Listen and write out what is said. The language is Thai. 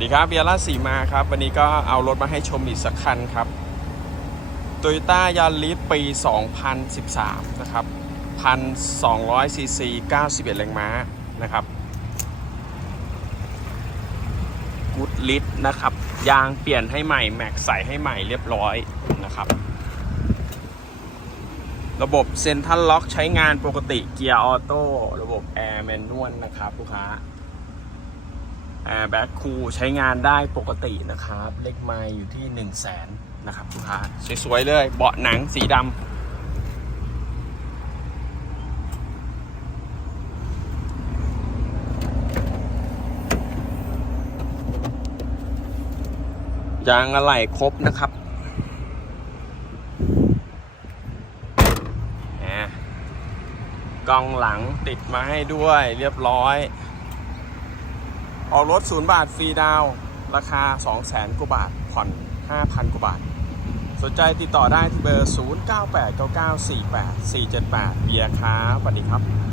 สดีครับเบียร์ล่าสีมาครับ วันนี้ก็เอารถมาให้ชมอีกสักคันครับ Toyota Yaris ปี 2013 นะครับ 1,200ซีซี91 แรงม้านะครับกุดลิตนะครับ ยางเปลี่ยนให้ใหม่ แม็กใส่ให้ใหม่เรียบร้อยนะครับ ระบบเซ็นทรัลล็อกใช้งานปกติเกียร์ออโต้ระบบแอร์แมนนวลนะครับลูกค้า แอร์แบ็คคูใช้งานได้ปกตินะครับ เลขไมล์อยู่ที่ 1 0 0 0 0แสนนะครับลูกค้าสวยๆเลย เบาะหนังสีดำยางอะไหล่ครบนะครับแหมกล้องหลังติดมาให้ด้วยเรียบร้อย ออกรถ0บาทฟรีดาวราคา 2 0 0แสนกว่าบาท ผ่อน 5,000 กว่าบาท สนใจติดต่อได้ที่เบอร์ 0989948478เบียร์ค้าสวัสดีครับ